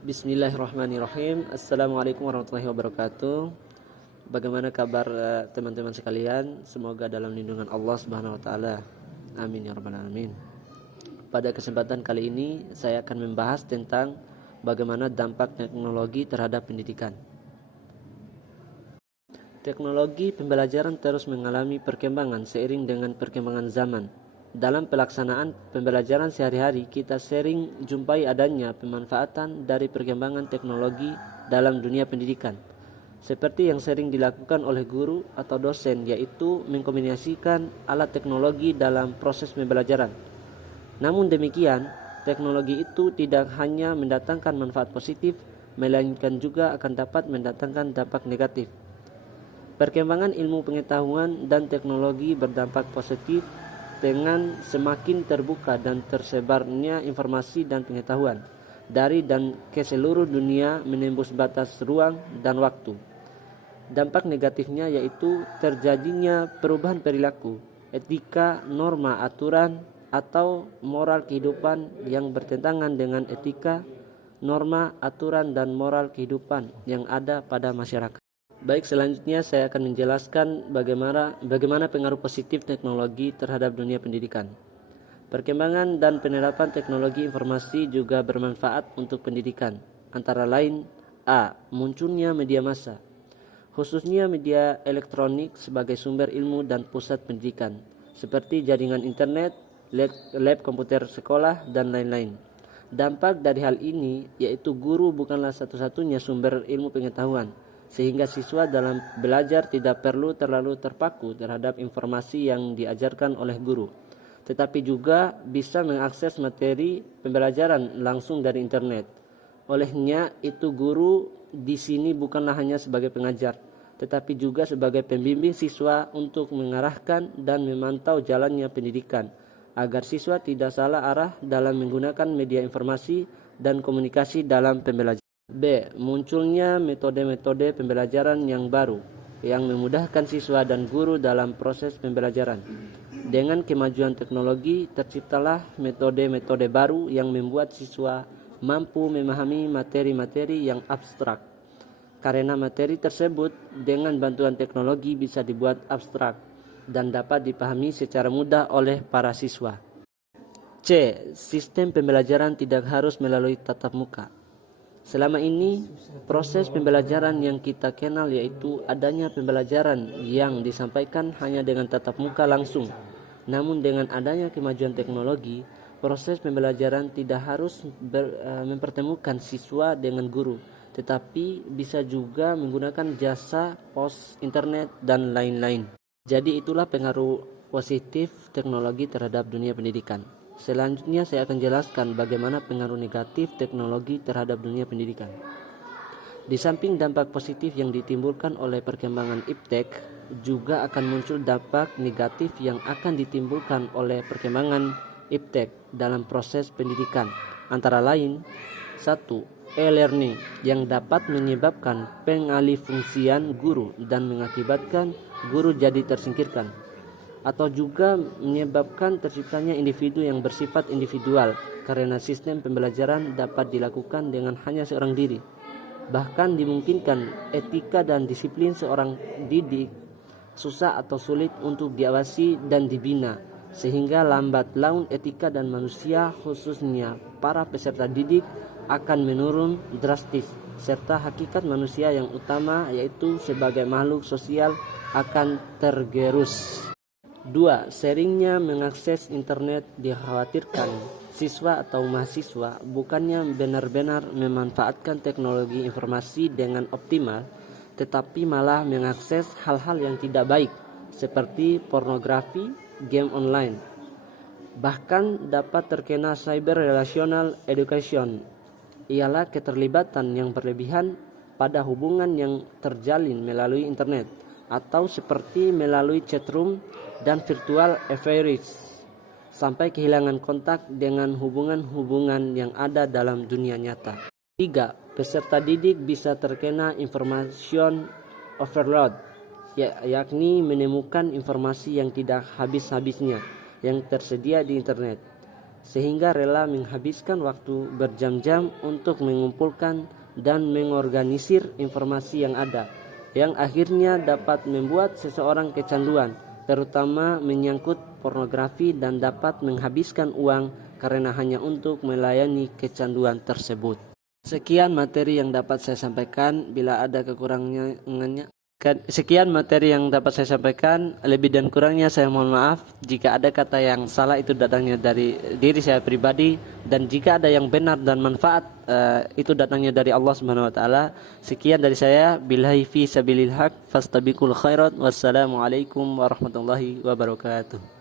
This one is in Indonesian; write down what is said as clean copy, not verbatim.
Bismillahirrahmanirrahim. Assalamualaikum warahmatullahi wabarakatuh. Bagaimana kabar teman-teman sekalian? Semoga dalam lindungan Allah Subhanahu wa taala. Amin ya rabbal alamin. Pada kesempatan kali ini saya akan membahas tentang bagaimana dampak teknologi terhadap pendidikan. Teknologi pembelajaran terus mengalami perkembangan seiring dengan perkembangan zaman. Dalam pelaksanaan pembelajaran sehari-hari, kita sering jumpai adanya pemanfaatan dari perkembangan teknologi dalam dunia pendidikan. Seperti yang sering dilakukan oleh guru atau dosen, yaitu mengkombinasikan alat teknologi dalam proses pembelajaran. Namun demikian, teknologi itu tidak hanya mendatangkan manfaat positif, melainkan juga akan dapat mendatangkan dampak negatif. Perkembangan ilmu pengetahuan dan teknologi berdampak positif dengan semakin terbuka dan tersebarnya informasi dan pengetahuan dari dan ke seluruh dunia menembus batas ruang dan waktu. Dampak negatifnya yaitu terjadinya perubahan perilaku, etika, norma, aturan, atau moral kehidupan yang bertentangan dengan etika, norma, aturan, dan moral kehidupan yang ada pada masyarakat. Baik, selanjutnya saya akan menjelaskan bagaimana pengaruh positif teknologi terhadap dunia pendidikan. Perkembangan dan penerapan teknologi informasi juga bermanfaat untuk pendidikan. Antara lain, A. Munculnya media massa, khususnya media elektronik sebagai sumber ilmu dan pusat pendidikan, seperti jaringan internet, lab komputer sekolah, dan lain-lain. Dampak dari hal ini yaitu guru bukanlah satu-satunya sumber ilmu pengetahuan, sehingga siswa dalam belajar tidak perlu terlalu terpaku terhadap informasi yang diajarkan oleh guru, tetapi juga bisa mengakses materi pembelajaran langsung dari internet. Olehnya itu guru di sini bukanlah hanya sebagai pengajar, tetapi juga sebagai pembimbing siswa untuk mengarahkan dan memantau jalannya pendidikan, agar siswa tidak salah arah dalam menggunakan media informasi dan komunikasi dalam pembelajaran. B. Munculnya metode-metode pembelajaran yang baru yang memudahkan siswa dan guru dalam proses pembelajaran. Dengan kemajuan teknologi, terciptalah metode-metode baru yang membuat siswa mampu memahami materi-materi yang abstrak. Karena materi tersebut dengan bantuan teknologi bisa dibuat abstrak dan dapat dipahami secara mudah oleh para siswa. C. Sistem pembelajaran tidak harus melalui tatap muka. Selama ini, proses pembelajaran yang kita kenal yaitu adanya pembelajaran yang disampaikan hanya dengan tatap muka langsung. Namun dengan adanya kemajuan teknologi, proses pembelajaran tidak harus mempertemukan siswa dengan guru, tetapi bisa juga menggunakan jasa pos internet dan lain-lain. Jadi itulah pengaruh positif teknologi terhadap dunia pendidikan. Selanjutnya saya akan jelaskan bagaimana pengaruh negatif teknologi terhadap dunia pendidikan. Di samping dampak positif yang ditimbulkan oleh perkembangan iptek, juga akan muncul dampak negatif yang akan ditimbulkan oleh perkembangan iptek dalam proses pendidikan. Antara lain, 1. E-learning yang dapat menyebabkan pengalihfungsian guru dan mengakibatkan guru jadi tersingkirkan, atau juga menyebabkan terciptanya individu yang bersifat individual karena sistem pembelajaran dapat dilakukan dengan hanya seorang diri. Bahkan dimungkinkan etika dan disiplin seorang didik susah atau sulit untuk diawasi dan dibina, sehingga lambat laun etika dan manusia khususnya para peserta didik akan menurun drastis, serta hakikat manusia yang utama yaitu sebagai makhluk sosial akan tergerus. 2. Seringnya mengakses internet dikhawatirkan siswa atau mahasiswa bukannya benar-benar memanfaatkan teknologi informasi dengan optimal, tetapi malah mengakses hal-hal yang tidak baik seperti pornografi, game online. Bahkan dapat terkena cyber relational education, ialah keterlibatan yang berlebihan pada hubungan yang terjalin melalui internet atau seperti melalui chatroom dan virtual affairs, sampai kehilangan kontak dengan hubungan-hubungan yang ada dalam dunia nyata. 3. Peserta didik bisa terkena information overload, yakni menemukan informasi yang tidak habis-habisnya yang tersedia di internet. sehingga rela menghabiskan waktu berjam-jam untuk mengumpulkan dan mengorganisir informasi yang ada, yang akhirnya dapat membuat seseorang kecanduan, terutama menyangkut pornografi, dan dapat menghabiskan uang karena hanya untuk melayani kecanduan tersebut. Sekian materi yang dapat saya sampaikan. Bila ada kekurangannya, sekian materi yang dapat saya sampaikan. Lebih dan kurangnya saya mohon maaf. Jika ada kata yang salah, itu datangnya dari diri saya pribadi, dan jika ada yang benar dan manfaat, itu datangnya dari Allah Subhanahu wa taala. Sekian dari saya. Billahi fi sabilil haq fastabiqul khairat. Wassalamualaikum warahmatullahi wabarakatuh.